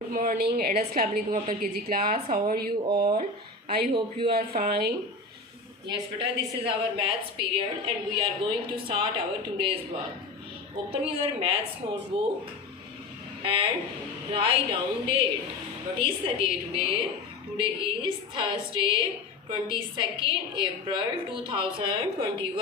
Good morning, Assalamualaikum upper KG class. How are you all? I hope you are fine. Yes, beta, this is our maths period and we are going to start our today's work. Open your maths notebook and write down date. What is the day today? Today is Thursday, 22nd April 2021.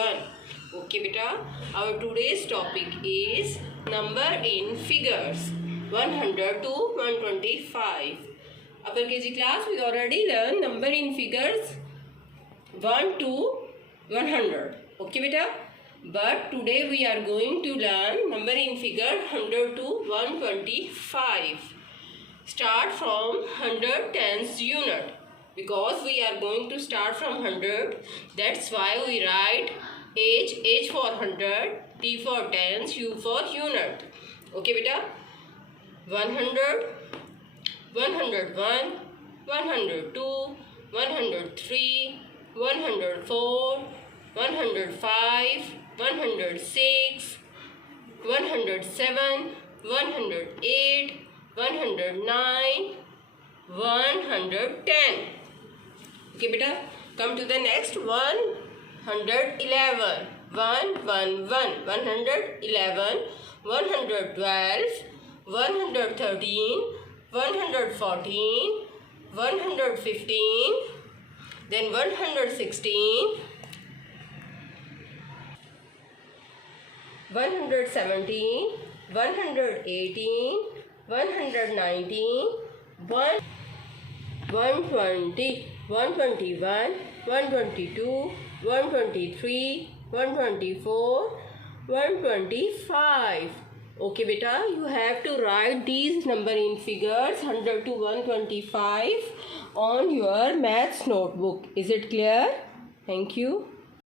Okay, beta. Our today's topic is number in figures 100 to 125. Upper KG class, we already learned number in figures 1 to 100. Okay, beta. But today we are going to learn number in figure 100 to 125. Start from 100 tens unit. Because we are going to start from 100. That's why we write H for 100, T for tens, U for unit. Okay, beta. 100, 101, 102, 103, 104, 105, 106, 107, 108, 109, 110. Okay, beta. Come to the next 111. 111, 111, 112, 113, 114, 115, then 116, 117, 118, 119, 120, 121, 122, 123, 124, 125. Okay, beta, you have to write these number in figures 100 to 125 on your maths notebook. Is it clear? Thank you.